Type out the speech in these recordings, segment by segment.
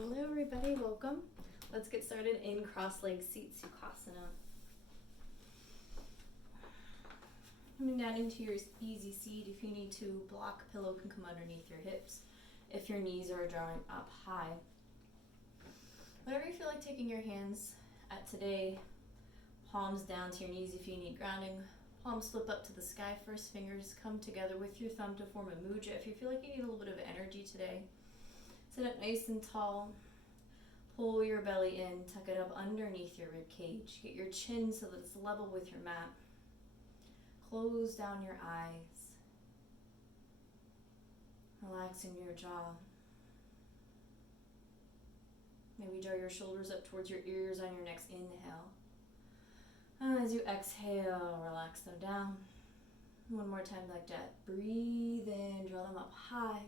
Hello everybody, welcome. Let's get started in cross-legged seat Sukhasana. Coming down into your easy seat. If you need to block, pillow can come underneath your hips if your knees are drawing up high. Whatever you feel like taking your hands at today, palms down to your knees if you need grounding, palms flip up to the sky first, fingers come together with your thumb to form a mudra. If you feel like you need a little bit of energy today, sit up nice and tall, pull your belly in, tuck it up underneath your rib cage. Get your chin so that it's level with your mat. Close down your eyes. Relaxing your jaw. Maybe draw your shoulders up towards your ears on your next inhale. And as you exhale, relax them down. One more time like that. Breathe in, draw them up high.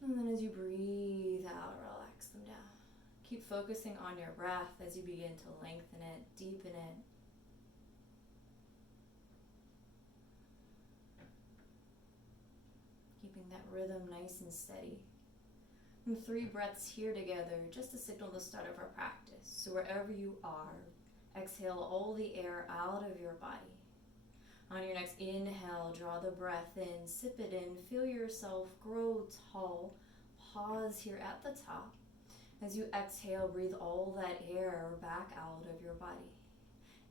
And then as you breathe out, relax them down. Keep focusing on your breath as you begin to lengthen it, deepen it. Keeping that rhythm nice and steady. And 3 breaths here together just to signal the start of our practice. So wherever you are, exhale all the air out of your body. On your next inhale, draw the breath in, sip it in, feel yourself grow tall. Pause here at the top. As you exhale, breathe all that air back out of your body.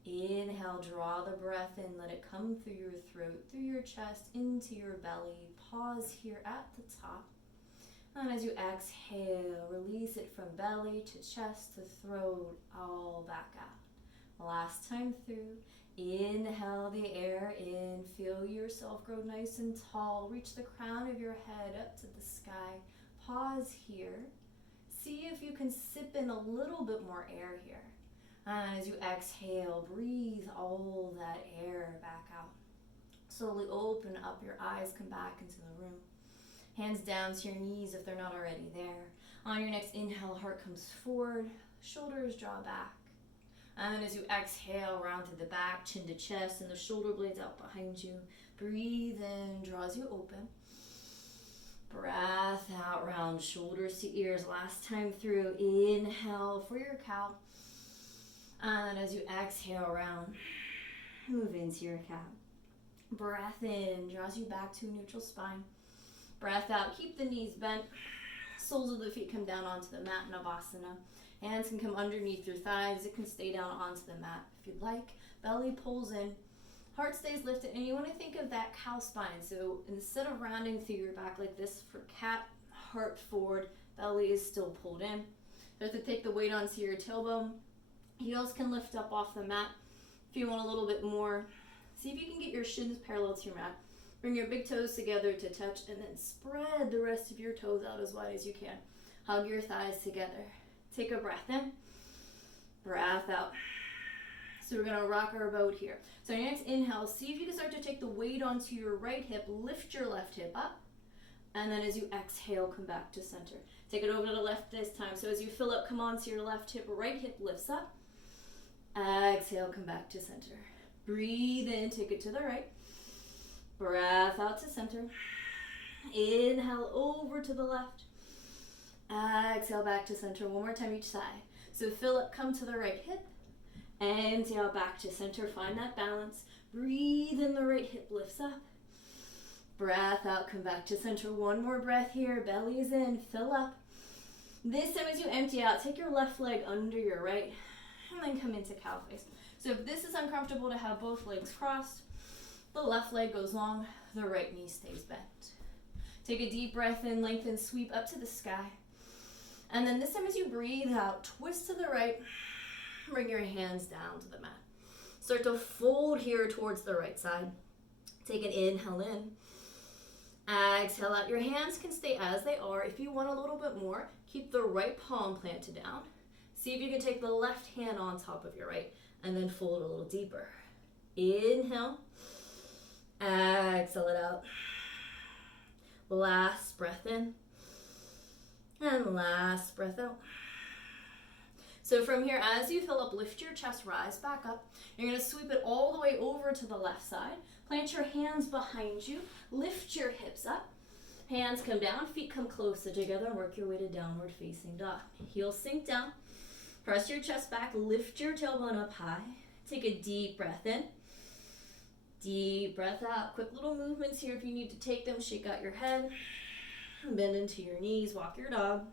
Inhale, draw the breath in, let it come through your throat, through your chest, into your belly. Pause here at the top. And as you exhale, release it from belly to chest to throat, all back out. Last time through. Inhale the air in, feel yourself grow nice and tall, reach the crown of your head up to the sky. Pause here. See if you can sip in a little bit more air here. And as you exhale, breathe all that air back out. Slowly open up your eyes, come back into the room. Hands down to your knees if they're not already there. On your next inhale, heart comes forward, shoulders draw back. And then as you exhale, round to the back, chin to chest, and the shoulder blades out behind you. Breathe in, draws you open. Breath out, round shoulders to ears. Last time through, inhale for your cow. And as you exhale, round, move into your cow. Breath in, draws you back to a neutral spine. Breath out, keep the knees bent. Soles of the feet come down onto the mat, Navasana. Hands can come underneath your thighs. It can stay down onto the mat if you'd like. Belly pulls in. Heart stays lifted. And you want to think of that cow spine. So instead of rounding through your back like this for cat, heart forward, belly is still pulled in. You have to take the weight onto your tailbone. Heels can lift up off the mat. If you want a little bit more, see if you can get your shins parallel to your mat. Bring your big toes together to touch and then spread the rest of your toes out as wide as you can. Hug your thighs together. Take a breath in, breath out. So we're gonna rock our boat here. So on your next inhale, see if you can start to take the weight onto your right hip, lift your left hip up, and then as you exhale, come back to center. Take it over to the left this time. So as you fill up, come onto your left hip, right hip lifts up. Exhale, come back to center. Breathe in, take it to the right. Breath out to center. Inhale over to the left. Exhale back to center. One more time each side. So fill up, come to the right hip. Exhale back to center. Find that balance. Breathe in, the right hip lifts up. Breath out, come back to center. One more breath here. Belly's in, fill up. This time as you empty out, take your left leg under your right and then come into cow face. So if this is uncomfortable to have both legs crossed, the left leg goes long, the right knee stays bent. Take a deep breath in, lengthen, sweep up to the sky. And then this time as you breathe out, twist to the right, bring your hands down to the mat. Start to fold here towards the right side. Take an inhale in. Exhale out. Your hands can stay as they are. If you want a little bit more, keep the right palm planted down. See if you can take the left hand on top of your right and then fold a little deeper. Inhale. Exhale it out. Last breath in. And last breath out. So from here, as you fill up, lift your chest, rise back up. You're going to sweep it all the way over to the left side. Plant your hands behind you. Lift your hips up. Hands come down, feet come closer together, and work your way to downward facing dog. Heels sink down. Press your chest back, lift your tailbone up high. Take a deep breath in. Deep breath out. Quick little movements here if you need to take them. Shake out your head. Bend into your knees. Walk your dog.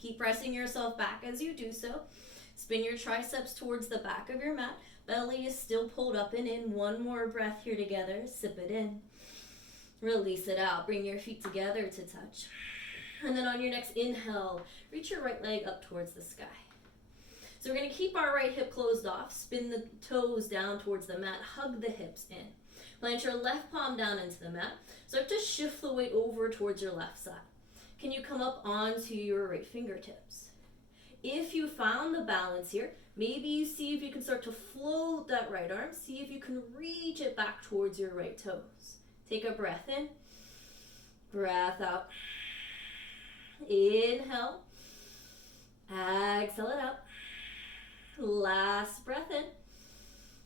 Keep pressing yourself back as you do so. Spin your triceps towards the back of your mat. Belly is still pulled up and in. One more breath here together. Sip it in. Release it out. Bring your feet together to touch. And then on your next inhale, reach your right leg up towards the sky. So we're going to keep our right hip closed off. Spin the toes down towards the mat. Hug the hips in. Plant your left palm down into the mat. Start to shift the weight over towards your left side. Can you come up onto your right fingertips? If you found the balance here, maybe you see if you can start to float that right arm. See if you can reach it back towards your right toes. Take a breath in. Breath out. Inhale. Exhale it out. Last breath in.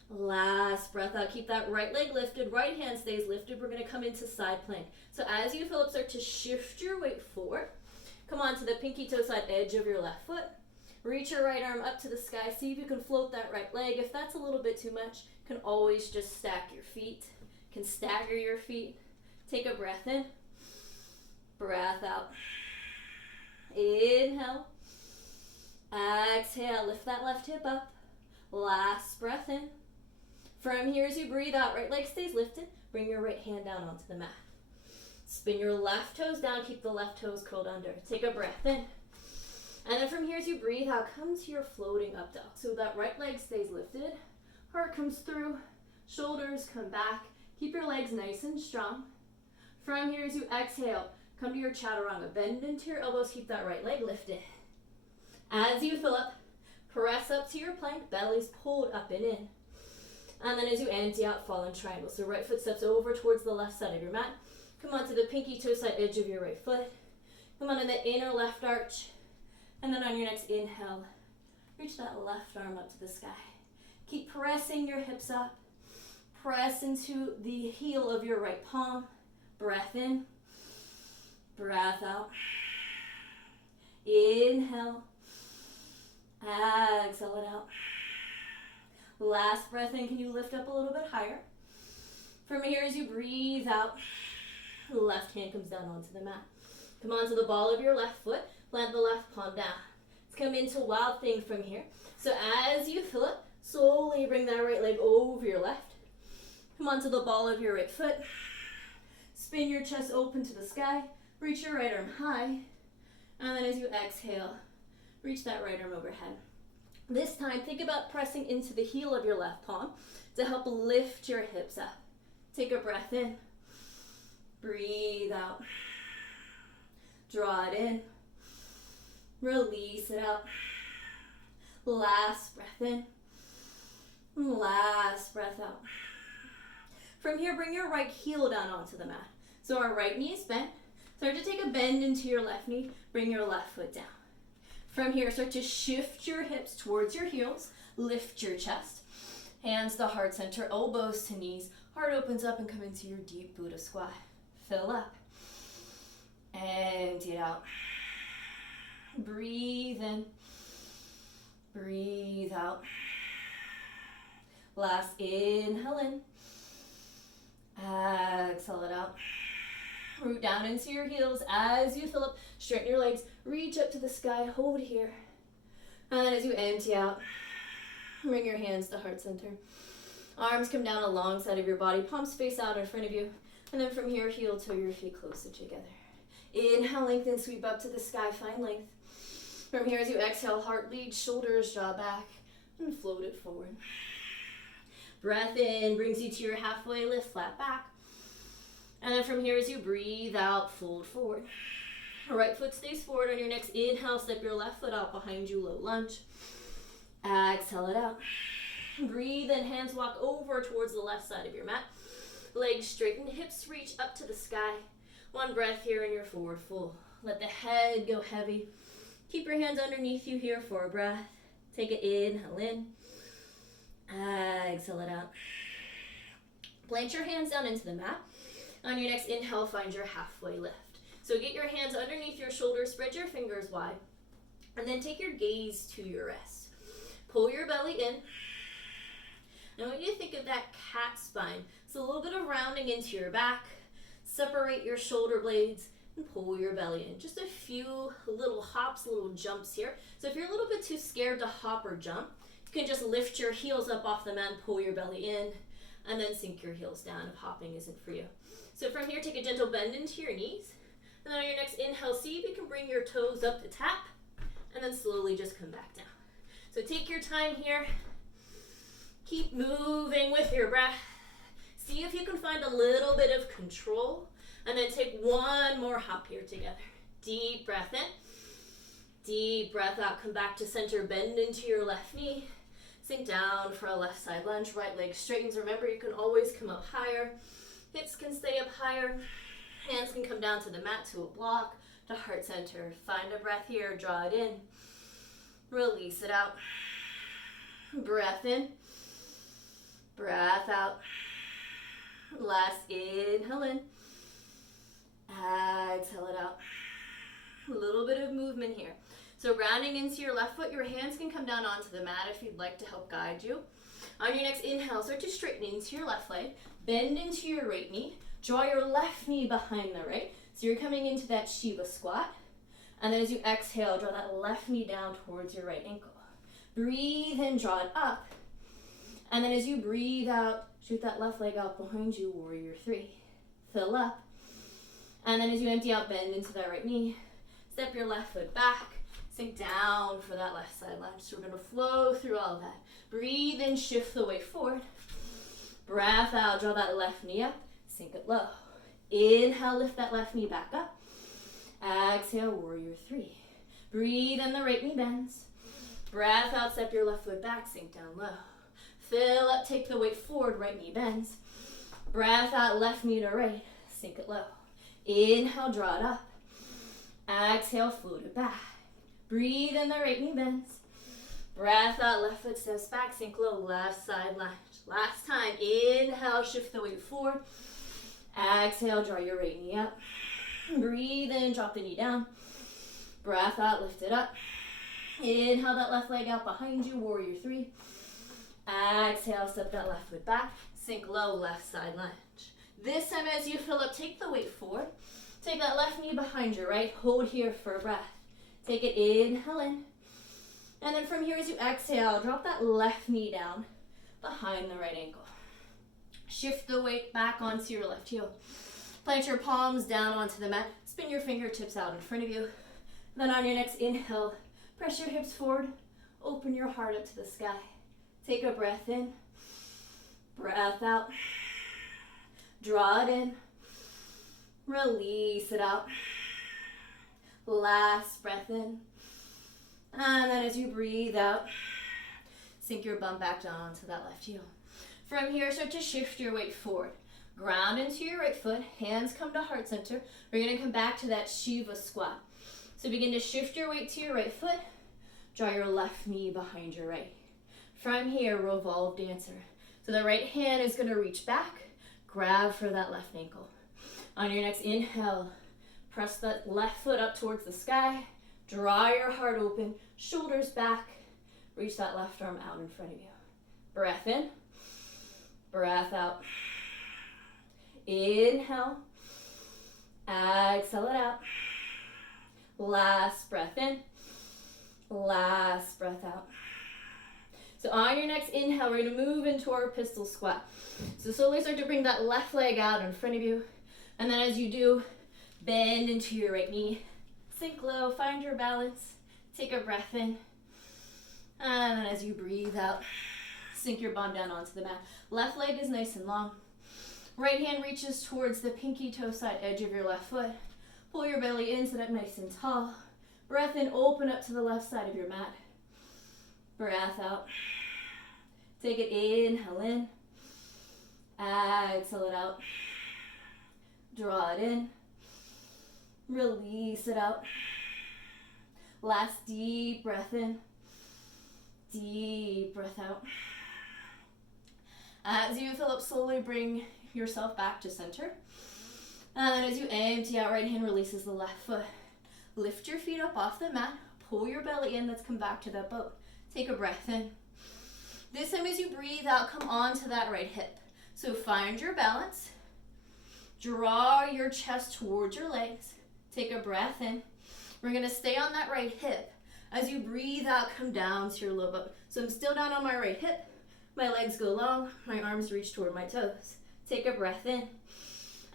Last breath out. Keep that right leg lifted. Right hand stays lifted. We're going to come into side plank. So as you feel it, start to shift your weight forward. Come on to the pinky toe side edge of your left foot. Reach your right arm up to the sky. See if you can float that right leg. If that's a little bit too much, you can always just stack your feet. You can stagger your feet. Take a breath in. Breath out. Inhale. Exhale. Lift that left hip up. Last breath in. From here as you breathe out, right leg stays lifted. Bring your right hand down onto the mat. Spin your left toes down. Keep the left toes curled under. Take a breath in. And then from here as you breathe out, come to your floating up dog. So that right leg stays lifted. Heart comes through. Shoulders come back. Keep your legs nice and strong. From here as you exhale, come to your Chaturanga. Bend into your elbows. Keep that right leg lifted. As you fill up, press up to your plank. Belly's pulled up and in. And then as you empty out, fall in triangle. So right foot steps over towards the left side of your mat. Come on to the pinky toe side edge of your right foot. Come on to the inner left arch. And then on your next inhale, reach that left arm up to the sky. Keep pressing your hips up. Press into the heel of your right palm. Breath in. Breath out. Inhale. Exhale it out. Last breath in. Can you lift up a little bit higher? From here as you breathe out, left hand comes down onto the mat. Come onto the ball of your left foot. Plant the left palm down. Let's come into Wild Thing from here. So as you fill it, slowly bring that right leg over your left. Come onto the ball of your right foot. Spin your chest open to the sky. Reach your right arm high. And then as you exhale, reach that right arm overhead. This time, think about pressing into the heel of your left palm to help lift your hips up. Take a breath in. Breathe out. Draw it in. Release it out. Last breath in. Last breath out. From here, bring your right heel down onto the mat. So our right knee is bent. Start to take a bend into your left knee. Bring your left foot down. From here, start to shift your hips towards your heels. Lift your chest. Hands to heart center, elbows to knees. Heart opens up and come into your deep Buddha squat. Fill up. Empty it out. Breathe in. Breathe out. Last inhale in. Exhale it out. Root down into your heels as you fill up. Straighten your legs. Reach up to the sky. Hold here. And as you empty out, bring your hands to heart center. Arms come down alongside of your body. Palms face out in front of you. And then from here, heel toe your feet closer together. Inhale, lengthen, sweep up to the sky. Find length. From here, as you exhale, heart leads, shoulders draw back, and float it forward. Breath in brings you to your halfway lift, flat back. And then from here, as you breathe out, fold forward. Right foot stays forward. On your next inhale, step your left foot out behind you, low lunge. Exhale it out. Breathe in, hands walk over towards the left side of your mat. Legs straighten, hips reach up to the sky. One breath here in your forward fold. Let the head go heavy. Keep your hands underneath you here for a breath. Take an inhale in. Exhale it out. Plant your hands down into the mat. On your next inhale, find your halfway lift. So get your hands underneath your shoulders, spread your fingers wide, and then take your gaze to your rest. Pull your belly in. Now I want you to think of that cat spine. So a little bit of rounding into your back. Separate your shoulder blades and pull your belly in. Just a few little hops, little jumps here. So if you're a little bit too scared to hop or jump, you can just lift your heels up off the mat, pull your belly in, and then sink your heels down if hopping isn't for you. So from here, take a gentle bend into your knees. And then on your next inhale, see if you can bring your toes up to tap, and then slowly just come back down. So take your time here. Keep moving with your breath. See if you can find a little bit of control, and then take one more hop here together. Deep breath in. Deep breath out. Come back to center. Bend into your left knee. Sink down for a left side lunge. Right leg straightens. Remember, you can always come up higher. Hips can stay up higher. Hands can come down to the mat, to a block, to heart center. Find a breath here. Draw it in. Release it out. Breath in. Breath out. Last inhale in. Exhale it out. A little bit of movement here. So rounding into your left foot, your hands can come down onto the mat if you'd like to help guide you. On your next inhale, start to straighten into your left leg. Bend into your right knee. Draw your left knee behind the right. So you're coming into that Shiva squat. And then as you exhale, draw that left knee down towards your right ankle. Breathe in, draw it up. And then as you breathe out, shoot that left leg out behind you, warrior three. Fill up. And then as you empty out, bend into that right knee. Step your left foot back. Sink down for that left side lunge. So we're going to flow through all of that. Breathe in, shift the weight forward. Breath out, draw that left knee up. Sink it low. Inhale, lift that left knee back up. Exhale, warrior three. Breathe in, the right knee bends. Breath out, step your left foot back, sink down low. Fill up, take the weight forward, right knee bends. Breath out, left knee to right, sink it low. Inhale, draw it up. Exhale, float it back. Breathe in, the right knee bends. Breath out, left foot steps back, sink low, left side lunge. Last time, inhale, shift the weight forward. Exhale, draw your right knee up. Breathe in, drop the knee down. Breath out, lift it up. Inhale that left leg out behind you, warrior three. Exhale, step that left foot back. Sink low, left side lunge. This time as you fill up, take the weight forward. Take that left knee behind your right. Hold here for a breath. Take it, inhale in. And then from here as you exhale, drop that left knee down behind the right ankle. Shift the weight back onto your left heel. Plant your palms down onto the mat. Spin your fingertips out in front of you. Then on your next inhale, press your hips forward. Open your heart up to the sky. Take a breath in. Breath out. Draw it in. Release it out. Last breath in. And then as you breathe out, sink your bum back down onto that left heel. From here, start to shift your weight forward. Ground into your right foot. Hands come to heart center. We're going to come back to that Shiva squat. So begin to shift your weight to your right foot. Draw your left knee behind your right. From here, revolve dancer. So the right hand is going to reach back. Grab for that left ankle. On your next inhale, press that left foot up towards the sky. Draw your heart open. Shoulders back. Reach that left arm out in front of you. Breath in. Breath out. Inhale. Exhale it out. Last breath in. Last breath out. So on your next inhale, we're going to move into our pistol squat. So slowly start to bring that left leg out in front of you. And then as you do, bend into your right knee. Sink low, find your balance. Take a breath in. And then as you breathe out, sink your bum down onto the mat. Left leg is nice and long. Right hand reaches towards the pinky toe side edge of your left foot. Pull your belly in, sit up nice and tall. Breath in, open up to the left side of your mat. Breath out. Take it, inhale in. Exhale it out. Draw it in. Release it out. Last deep breath in. Deep breath out. As you fill up, slowly bring yourself back to center. And then as you empty out, right hand releases the left foot. Lift your feet up off the mat. Pull your belly in. Let's come back to that boat. Take a breath in. This time as you breathe out, come onto that right hip. So find your balance. Draw your chest towards your legs. Take a breath in. We're going to stay on that right hip. As you breathe out, come down to your low boat. So I'm still down on my right hip. My legs go long. My arms reach toward my toes. Take a breath in.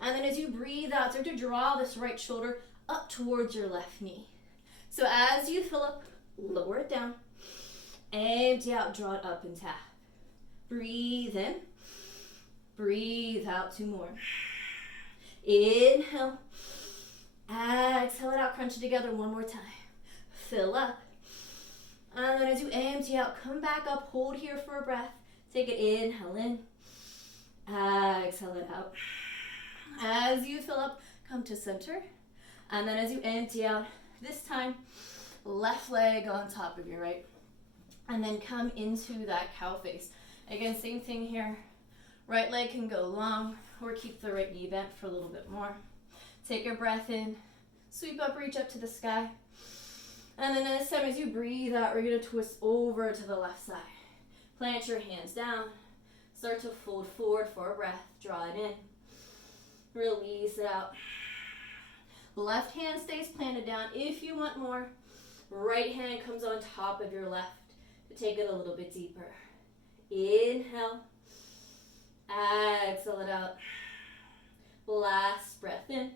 And then as you breathe out, start to draw this right shoulder up towards your left knee. So as you fill up, lower it down. Empty out, draw it up and tap. Breathe in. Breathe out, 2 more. Inhale. Exhale it out, crunch it together 1 more time. Fill up. And then as you empty out, come back up, hold here for a breath. Take it, inhale in. Exhale it out. As you fill up, come to center. And then as you empty out, this time, left leg on top of your right. And then come into that cow face. Again, same thing here. Right leg can go long or keep the right knee bent for a little bit more. Take a breath in. Sweep up, reach up to the sky. And then this time as you breathe out, we're going to twist over to the left side. Plant your hands down. Start to fold forward for a breath. Draw it in. Release it out. Left hand stays planted down. If you want more, right hand comes on top of your left to take it a little bit deeper. Inhale. Exhale it out. Last breath in.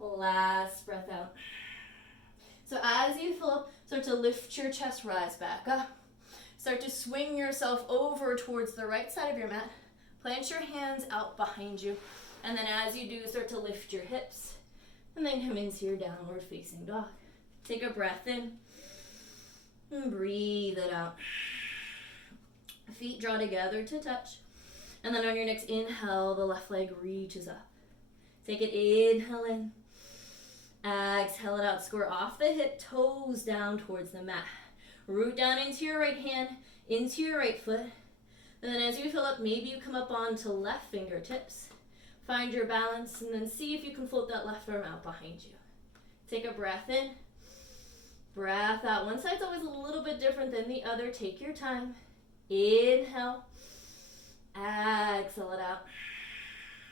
Last breath out. So as you fill up, start to lift your chest, rise back up. Start to swing yourself over towards the right side of your mat. Plant your hands out behind you. And then as you do, start to lift your hips. And then come into your downward facing dog. Take a breath in. And breathe it out. Feet draw together to touch. And then on your next inhale, the left leg reaches up. Take it, inhale in. Exhale it out. Square off the hip, toes down towards the mat. Root down into your right hand, into your right foot. And then as you fill up, maybe you come up onto left fingertips. Find your balance and then see if you can float that left arm out behind you. Take a breath in. Breath out. One side's always a little bit different than the other. Take your time. Inhale. Exhale it out.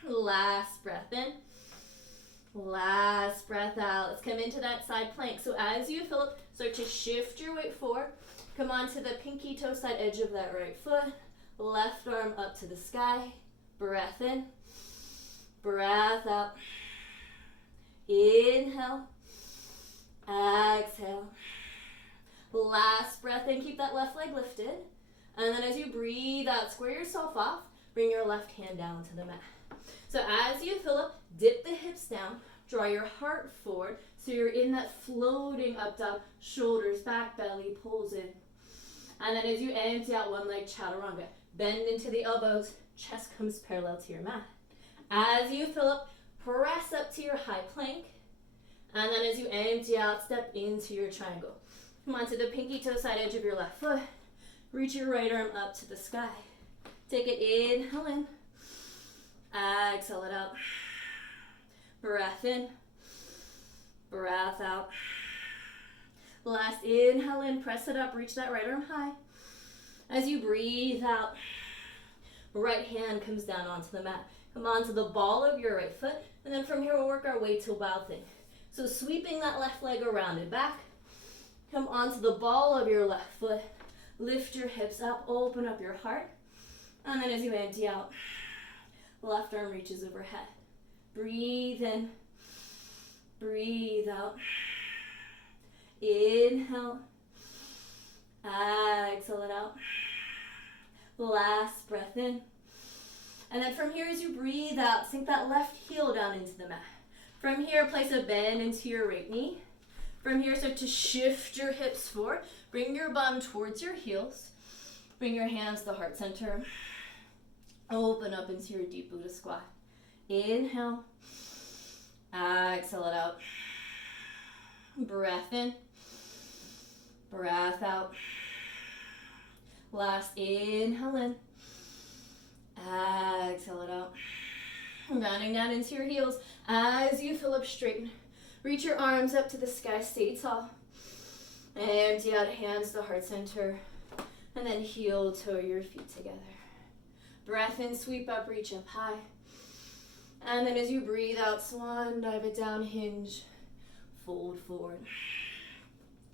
Last breath in. Last breath out. Let's come into that side plank. So as you fill up, start to shift your weight forward. Come onto the pinky toe side edge of that right foot. Left arm up to the sky. Breath in. Breath out. Inhale. Exhale. Last breath in. Keep that left leg lifted. And then as you breathe out, square yourself off. Bring your left hand down to the mat. So as you fill up, dip the hips down. Draw your heart forward. So you're in that floating up dog. Shoulders back, belly pulls in. And then as you empty out, one leg chaturanga. Bend into the elbows. Chest comes parallel to your mat. As you fill up, press up to your high plank. And then as you empty out, step into your triangle. Come onto the pinky toe side edge of your left foot. Reach your right arm up to the sky. Take it, inhale in. Exhale it out. Breath in. Breath out. Last inhale in, press it up, reach that right arm high. As you breathe out, right hand comes down onto the mat. Come onto the ball of your right foot, and then from here we'll work our way to wild thing. So sweeping that left leg around and back, come onto the ball of your left foot, lift your hips up, open up your heart, and then as you empty out, left arm reaches overhead. Breathe in, breathe out. Inhale, exhale it out. Last breath in. And then from here, as you breathe out, sink that left heel down into the mat. From here, place a bend into your right knee. From here, start to shift your hips forward. Bring your bum towards your heels. Bring your hands to the heart center. Open up into your deep Buddha squat. Inhale. Exhale it out. Breath in. Breath out. Last inhale in. Exhale it out. Rounding down into your heels. As you fill up, straighten. Reach your arms up to the sky, stay tall. Empty out, hands to heart center. And then heel toe your feet together. Breath in, sweep up, reach up high. And then as you breathe out, swan, dive it down, hinge, fold forward.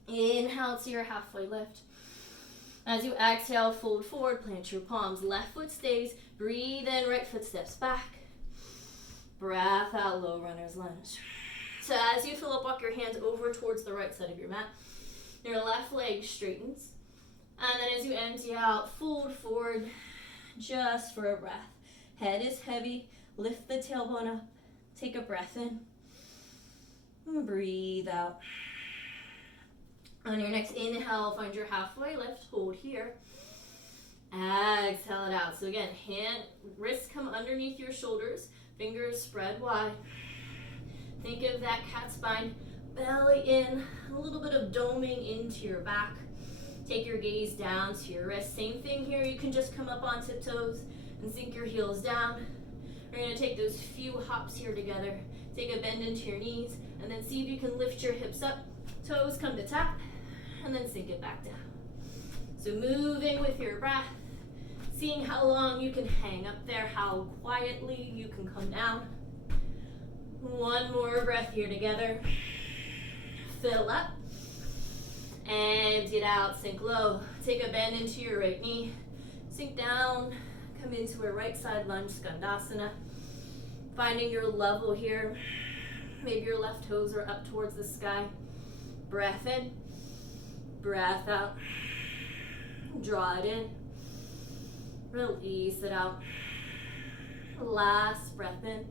Inhale to your halfway lift. As you exhale, fold forward, plant your palms. Left foot stays. Breathe in, right foot steps back. Breath out, low runner's lunge. So as you fill up, walk your hands over towards the right side of your mat. Your left leg straightens. And then as you empty out, fold forward just for a breath. Head is heavy. Lift the tailbone up. Take a breath in. And breathe out. On your next inhale, find your halfway lift. Hold here. Exhale it out. So again, wrists come underneath your shoulders. Fingers spread wide. Think of that cat spine. Belly in. A little bit of doming into your back. Take your gaze down to your wrist. Same thing here. You can just come up on tiptoes and sink your heels down. We're going to take those few hops here together. Take a bend into your knees. And then see if you can lift your hips up. Toes come to tap. And then sink it back down. So moving with your breath. Seeing how long you can hang up there. How quietly you can come down. One more breath here together. Fill up. Empty it out, sink low. Take a bend into your right knee. Sink down, come into a right side lunge, Skandasana. Finding your level here. Maybe your left toes are up towards the sky. Breath in, breath out. Draw it in. Release it out. Last breath in.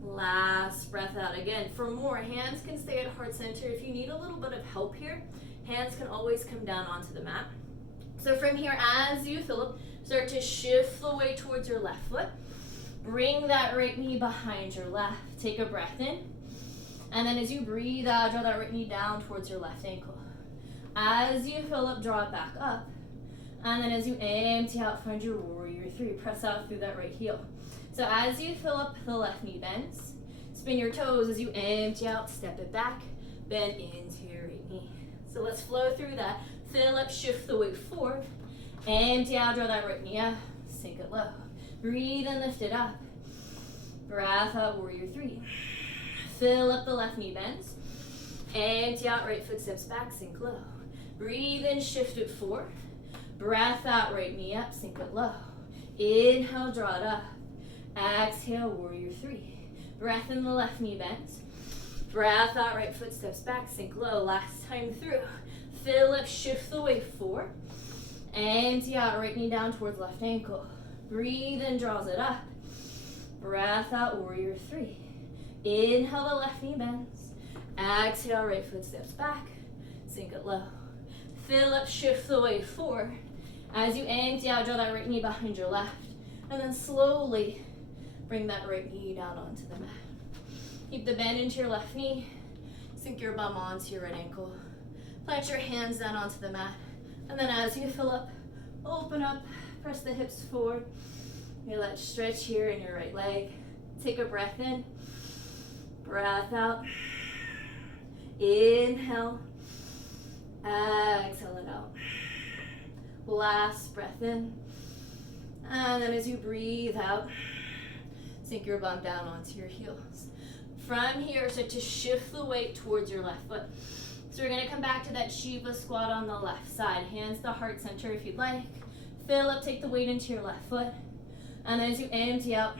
Last breath out. Again, for more, hands can stay at heart center. If you need a little bit of help here, hands can always come down onto the mat. So from here, as you fill up, start to shift the weight towards your left foot. Bring that right knee behind your left. Take a breath in. And then as you breathe out, draw that right knee down towards your left ankle. As you fill up, draw it back up. And then as you empty out, find your warrior three. Press out through that right heel. So as you fill up, the left knee bends. Spin your toes as you empty out, step it back, bend into your right knee. So let's flow through that. Fill up, shift the weight forward. Empty out, draw that right knee up, sink it low. Breathe and lift it up. Breath out, warrior three. Fill up, the left knee bends. Empty out, right foot steps back, sink low. Breathe in, shift it forward. Breath out, right knee up, sink it low. Inhale, draw it up. Exhale, warrior three. Breath in, the left knee bends. Breath out, right foot steps back, sink low. Last time through. Fill up, shift the weight forward. Empty out, right knee down towards left ankle. Breathe in, draws it up. Breath out, warrior three. Inhale, the left knee bends. Exhale, right foot steps back, sink it low. Fill up, shift the weight forward. As you empty out, draw that right knee behind your left. And then slowly bring that right knee down onto the mat. Keep the bend into your left knee. Sink your bum onto your right ankle. Plant your hands down onto the mat. And then as you fill up, open up, press the hips forward. You let stretch here in your right leg. Take a breath in. Breath out. Inhale. Exhale it out. Last breath in. And then as you breathe out, sink your bum down onto your heels. From here, start to shift the weight towards your left foot. So we're going to come back to that Shiva squat on the left side. Hands to heart center if you'd like. Fill up, take the weight into your left foot. And then as you empty out,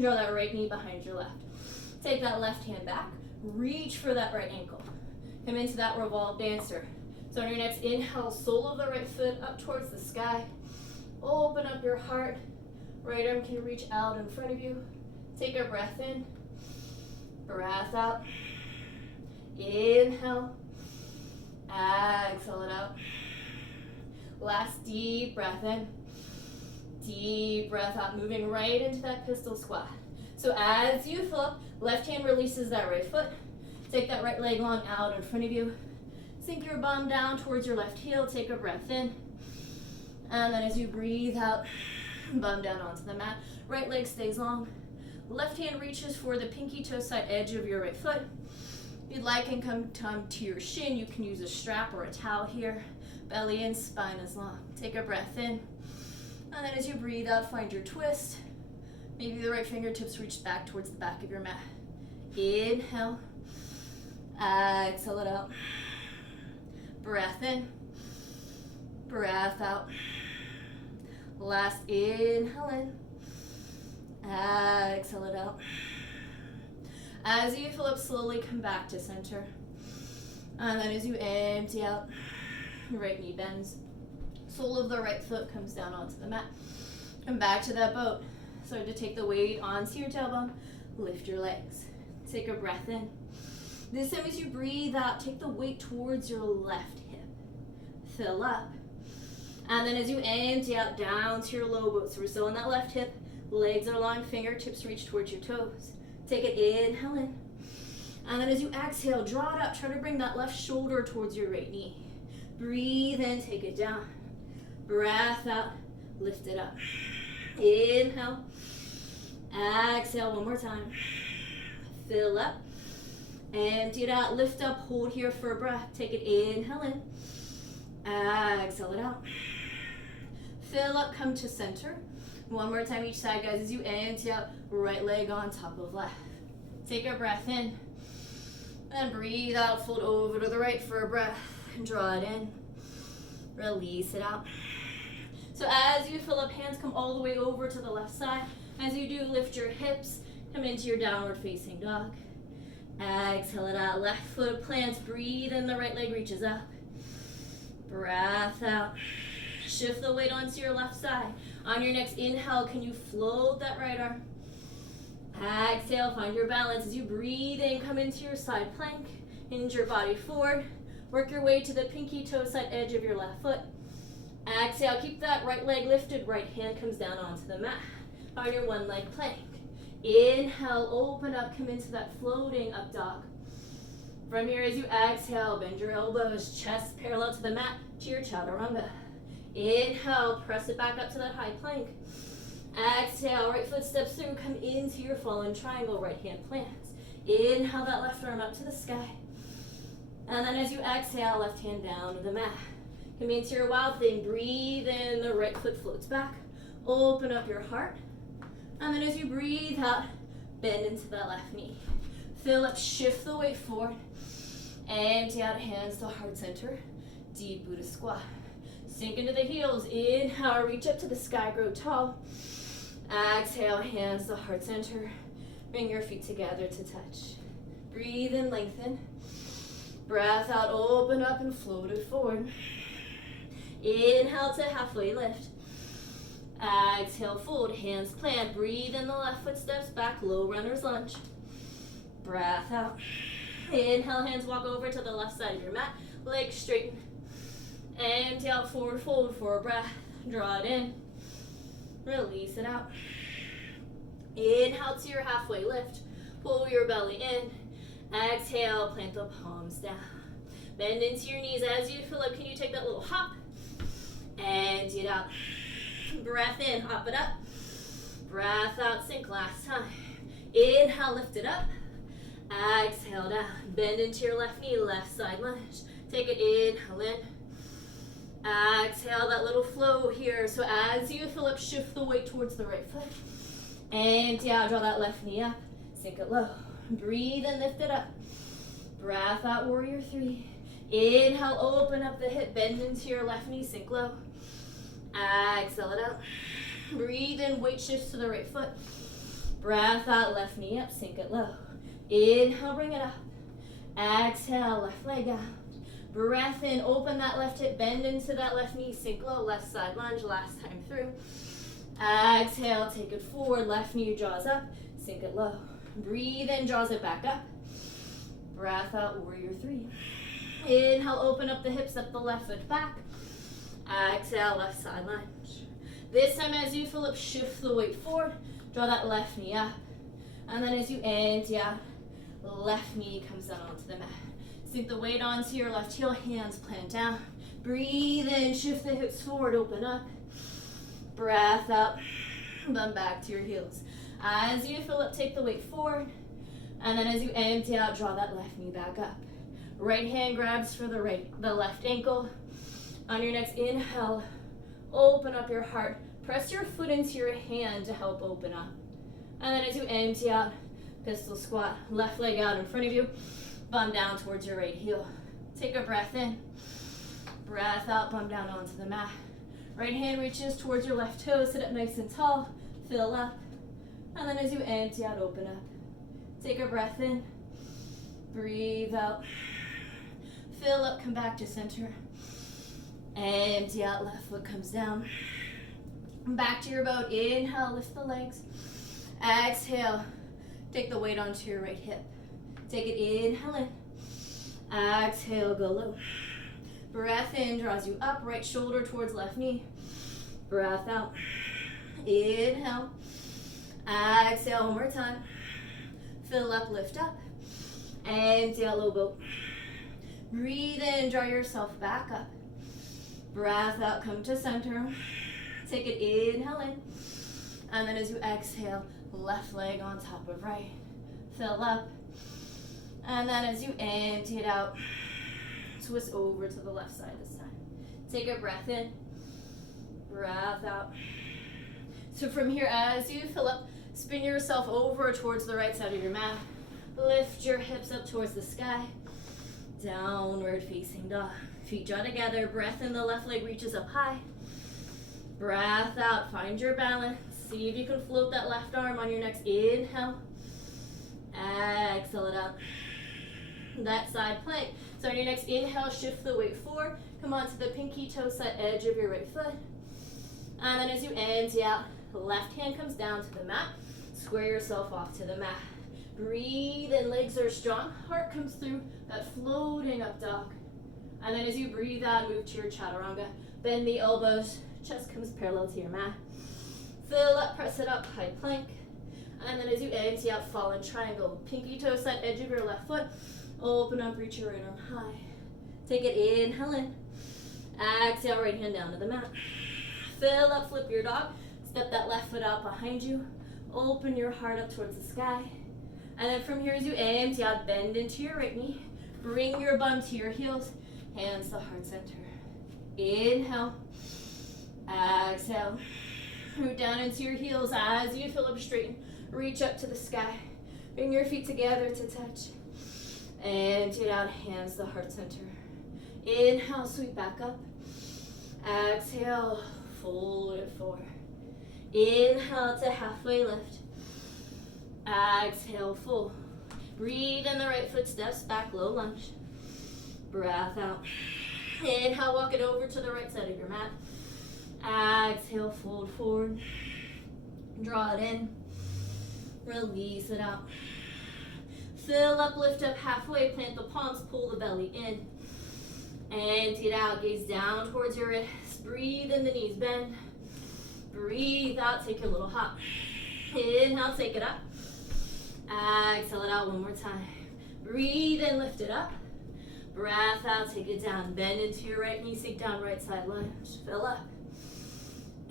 draw that right knee behind your left. Take that left hand back. Reach for that right ankle. Come into that revolved dancer. So on your next inhale, sole of the right foot up towards the sky. Open up your heart. Right arm can reach out in front of you. Take a breath in. Breath out. Inhale. Exhale it out. Last deep breath in. Deep breath out. Moving right into that pistol squat. So as you fill up, left hand releases that right foot. Take that right leg long out in front of you. Sink your bum down towards your left heel. Take a breath in. And then as you breathe out, bum down onto the mat. Right leg stays long. Left hand reaches for the pinky toe side edge of your right foot. If you'd like and come to your shin, you can use a strap or a towel here. Belly in, spine is long. Take a breath in. And then as you breathe out, find your twist. Maybe the right fingertips reach back towards the back of your mat. Inhale. Exhale it out. Breath in. Breath out. Last inhale in. Exhale it out. As you fill up, slowly come back to center. And then as you empty out, right knee bends. Sole of the right foot comes down onto the mat. Come back to that boat. Start to take the weight onto your tailbone. Lift your legs. Take a breath in. This time as you breathe out, take the weight towards your left hip. Fill up. And then as you empty out, down to your low boat. So we're still on that left hip. Legs are long, fingertips reach towards your toes. Take it, inhale in. And then as you exhale, draw it up. Try to bring that left shoulder towards your right knee. Breathe in, take it down. Breath out, lift it up. Inhale. Exhale one more time. Fill up. Empty it out, lift up, hold here for a breath. Take it, inhale in. Exhale it out. Fill up, come to center. One more time each side, guys, as you empty out, right leg on top of left. Take a breath in. Then breathe out, fold over to the right for a breath. Draw it in. Release it out. So as you fill up, hands come all the way over to the left side. As you do, lift your hips, come into your downward facing dog. Exhale it out, left foot plants, breathe in, the right leg reaches up. Breath out. Shift the weight onto your left side. On your next inhale, can you float that right arm? Exhale, find your balance. As you breathe in, come into your side plank. Hinge your body forward. Work your way to the pinky toe side edge of your left foot. Exhale, keep that right leg lifted. Right hand comes down onto the mat. On your one leg plank. Inhale, open up, come into that floating up dog. From here, as you exhale, bend your elbows, chest parallel to the mat, to your Chaturanga. Inhale, press it back up to that high plank. Exhale, right foot steps through, come into your fallen triangle, right hand plants. Inhale, that left arm up to the sky. And then as you exhale, left hand down to the mat. Come into your wild thing, breathe in, the right foot floats back. Open up your heart. And then as you breathe out, bend into that left knee. Fill up, shift the weight forward. Empty out, hands to heart center. Deep Buddha squat. Sink into the heels. Inhale, reach up to the sky, grow tall. Exhale, hands to heart center. Bring your feet together to touch. Breathe in, lengthen. Breath out, open up and float it forward. Inhale to halfway lift. Exhale, fold, hands plant. Breathe in, the left foot steps back, low runner's lunge. Breath out. Inhale, hands walk over to the left side of your mat. Legs straighten. Empty out, forward fold for a breath. Draw it in. Release it out. Inhale to your halfway lift. Pull your belly in. Exhale, plant the palms down. Bend into your knees. As you fill up, can you take that little hop? Empty it out. Breath in, hop it up. Breath out, sink last time. Inhale, lift it up. Exhale down. Bend into your left knee, left side lunge. Take it, inhale in. Exhale, that little flow here. So as you fill up, shift the weight towards the right foot. Empty out, draw that left knee up. Sink it low. Breathe and lift it up. Breath out, warrior three. Inhale, open up the hip, bend into your left knee, sink low. Exhale it out. Breathe in, weight shifts to the right foot. Breath out, left knee up, sink it low. Inhale, bring it up. Exhale, left leg out. Breath in, open that left hip, bend into that left knee, sink low, left side lunge, last time through. Exhale, take it forward, left knee draws up, sink it low. Breathe in, draws it back up. Breath out, warrior three. Inhale, open up the hips, step the left foot back. Exhale, left side lunge. This time as you fill up, shift the weight forward, draw that left knee up. And then as you empty out, left knee comes down onto the mat. Sink the weight onto your left heel, hands plant down. Breathe in, shift the hips forward, open up. Breath out, bend back to your heels. As you fill up, take the weight forward. And then as you empty out, draw that left knee back up. Right hand grabs for the left ankle. On your next inhale, open up your heart. Press your foot into your hand to help open up. And then as you empty out, pistol squat, left leg out in front of you, bum down towards your right heel. Take a breath in, breath out, bum down onto the mat. Right hand reaches towards your left toe, sit up nice and tall, fill up. And then as you empty out, open up. Take a breath in, breathe out, fill up, come back to center. Empty out, left foot comes down. Back to your boat, inhale, lift the legs. Exhale, take the weight onto your right hip. Take it, inhale in. Exhale, go low. Breath in, draws you up, right shoulder towards left knee. Breath out. Inhale. Exhale, one more time. Fill up, lift up. Empty out, low boat. Breathe in, draw yourself back up. Breath out, come to center. Take it, inhale in. And then as you exhale, left leg on top of right. Fill up. And then as you empty it out, twist over to the left side this time. Take a breath in, breath out. So from here, as you fill up, spin yourself over towards the right side of your mat. Lift your hips up towards the sky. Downward facing dog. Feet draw together, breath in, the left leg reaches up high. Breath out, find your balance. See if you can float that left arm on your next inhale. Exhale it out. That side plank. So on your next inhale, shift the weight forward. Come onto the pinky toe side edge of your right foot. And then as you empty out, left hand comes down to the mat. Square yourself off to the mat. Breathe in, legs are strong. Heart comes through, that floating up dog. And then as you breathe out, move to your Chaturanga. Bend the elbows, chest comes parallel to your mat. Fill up, press it up, high plank. And then as you empty out, fallen triangle. Pinky toe side edge of your left foot. Open up, reach your right arm high. Take it, inhale in. Exhale, right hand down to the mat. Fill up, flip your dog. Step that left foot out behind you. Open your heart up towards the sky. And then from here, as you empty out, bend into your right knee. Bring your bum to your heels. Hands to heart center. Inhale. Exhale. Root down into your heels as you fill up, straighten. Reach up to the sky. Bring your feet together to touch. Empty it out, hands to heart center. Inhale, sweep back up. Exhale, fold it forward. Inhale to halfway lift. Exhale, full. Breathe in, the right foot steps back, low lunge. Breath out. Inhale, walk it over to the right side of your mat. Exhale, fold forward. Draw it in. Release it out. Fill up, lift up halfway, plant the palms, pull the belly in. Empty it out, gaze down towards your wrists. Breathe in, the knees bend. Breathe out, take your little hop. Inhale, take it up. Exhale it out one more time. Breathe in, lift it up. Breath out, take it down. Bend into your right knee, sink down, right side lunge. Fill up.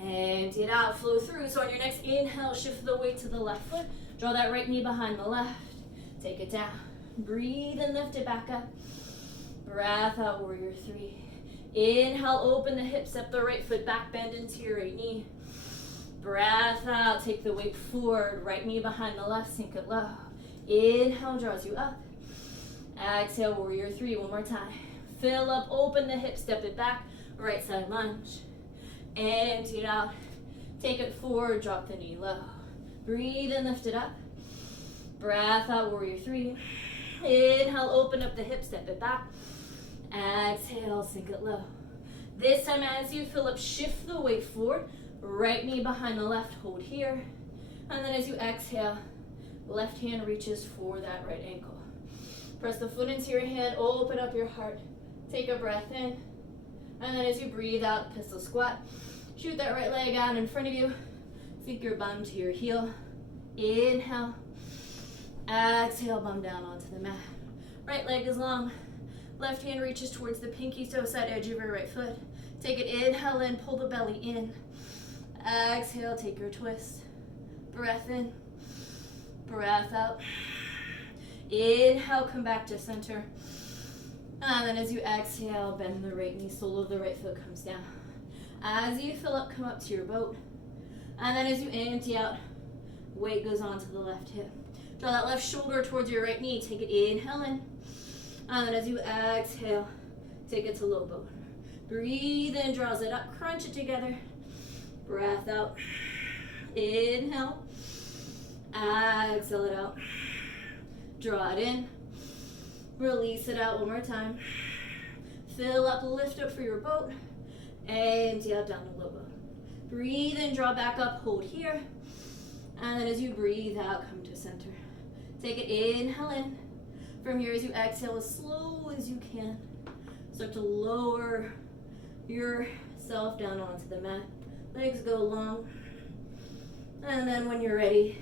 Empty it out, flow through. So on your next inhale, shift the weight to the left foot. Draw that right knee behind the left. Take it down. Breathe and lift it back up. Breath out, warrior three. Inhale, open the hips, step the right foot back, bend into your right knee. Breath out, take the weight forward, right knee behind the left, sink it low. Inhale, draws you up. Exhale, warrior three, one more time. Fill up, open the hips, step it back, right side lunge. Empty it out. Take it forward, drop the knee low. Breathe and lift it up. Breath out, warrior three. Inhale, open up the hips, step it back. Exhale, sink it low. This time as you fill up, shift the weight forward. Right knee behind the left, hold here. And then as you exhale, left hand reaches for that right ankle. Press the foot into your hand, open up your heart. Take a breath in. And then as you breathe out, pistol squat. Shoot that right leg out in front of you. Sink your bum to your heel. Inhale. Exhale, bum down onto the mat. Right leg is long. Left hand reaches towards the pinky toe side edge of your right foot. Take it, inhale in, pull the belly in. Exhale, take your twist. Breath in. Breath out. Inhale, come back to center. And then as you exhale, bend the right knee, sole of the right foot comes down. As you fill up, come up to your boat. And then as you empty out, weight goes onto the left hip. Draw that left shoulder towards your right knee. Take it, inhale in. And then as you exhale, take it to low boat. Breathe in, draws it up, crunch it together. Breath out. Inhale. Exhale it out. Draw it in. Release it out one more time. Fill up, lift up for your boat. Empty out down to low boat. Breathe in, draw back up, hold here. And then as you breathe out, come to center. Take it, inhale in. From here, as you exhale, as slow as you can, start to lower yourself down onto the mat. Legs go long. And then when you're ready,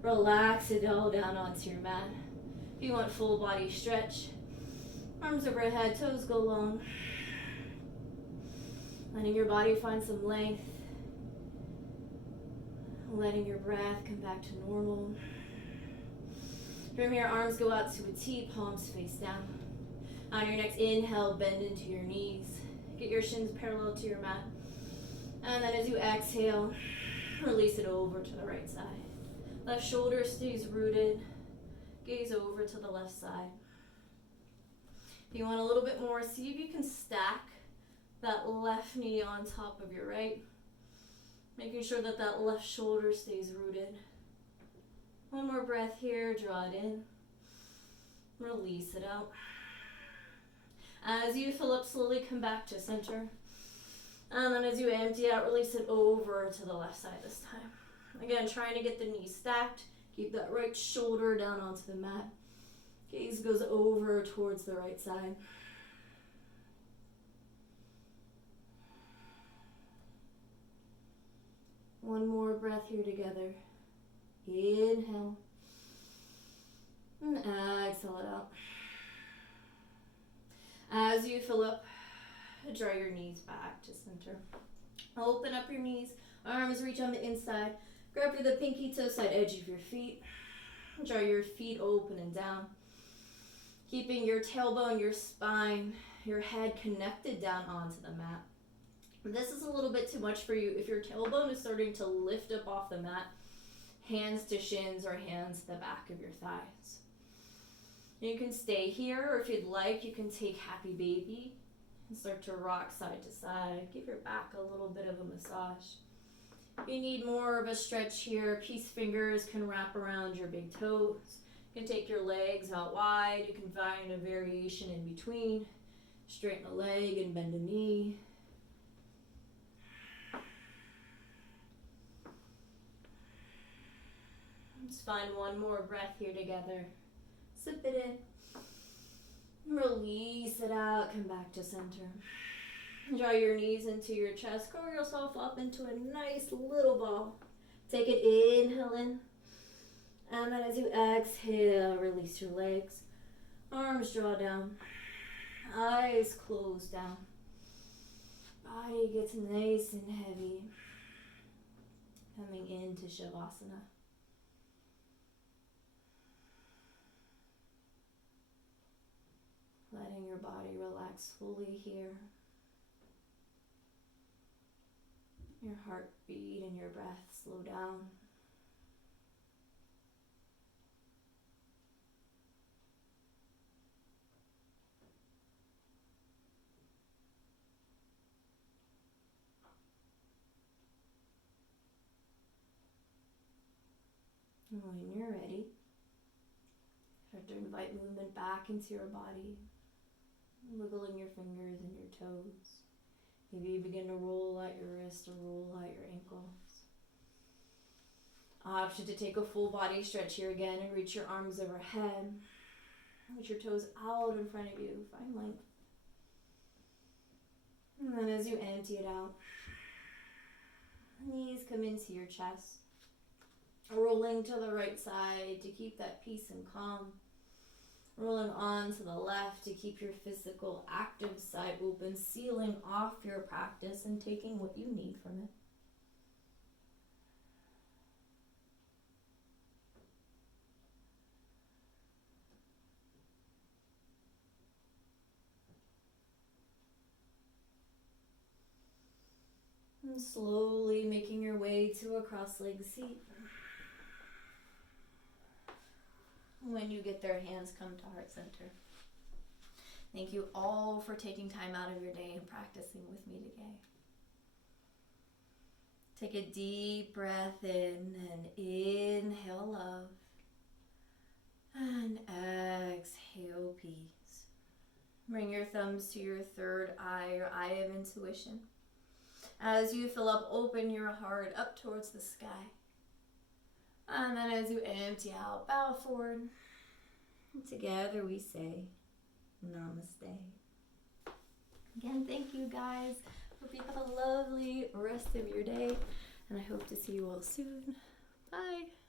relax it all down onto your mat. If you want full body stretch, arms overhead, toes go long. Letting your body find some length. Letting your breath come back to normal. From here, arms go out to a T, palms face down. On your next inhale, bend into your knees. Get your shins parallel to your mat. And then as you exhale, release it over to the right side. Left shoulder stays rooted. Gaze over to the left side. If you want a little bit more, see if you can stack that left knee on top of your right. Making sure that that left shoulder stays rooted. One more breath here, draw it in. Release it out. As you fill up, slowly come back to center. And then as you empty out, release it over to the left side this time. Again, trying to get the knees stacked. Keep that right shoulder down onto the mat. Gaze goes over towards the right side. One more breath here together. Inhale. And exhale it out. As you fill up, draw your knees back to center. Open up your knees. Arms reach on the inside. Grab for the pinky toe side edge of your feet. Draw your feet open and down. Keeping your tailbone, your spine, your head connected down onto the mat. This is a little bit too much for you. If your tailbone is starting to lift up off the mat, hands to shins or hands to the back of your thighs. You can stay here, or if you'd like, you can take happy baby and start to rock side to side. Give your back a little bit of a massage. If you need more of a stretch here, peace fingers can wrap around your big toes. You can take your legs out wide. You can find a variation in between. Straighten a leg and bend a knee. Let's find one more breath here together. Sip it in. Release it out. Come back to center. Draw your knees into your chest. Curl yourself up into a nice little ball. Take it, inhale in. And then as you exhale, release your legs. Arms draw down. Eyes close down. Body gets nice and heavy. Coming into Shavasana. Letting your body relax fully here. Your heartbeat and your breath slow down. And when you're ready, start to invite movement back into your body, wiggling your fingers and your toes. Maybe you begin to roll out your wrist or roll out your ankles. Option to take a full body stretch here again and reach your arms overhead. Reach your toes out in front of you. Find length. And then as you empty it out, knees come into your chest. Rolling to the right side to keep that peace and calm. Rolling on to the left to keep your physical active side open, sealing off your practice and taking what you need from it. And slowly making your way to a cross-legged seat. When you get there, hands come to heart center. Thank you all for taking time out of your day and practicing with me today. Take a deep breath in and inhale love. And exhale peace. Bring your thumbs to your third eye, your eye of intuition. As you fill up, open your heart up towards the sky. And then as you empty out, bow forward. And together we say, Namaste. Again, thank you guys. Hope you have a lovely rest of your day. And I hope to see you all soon. Bye.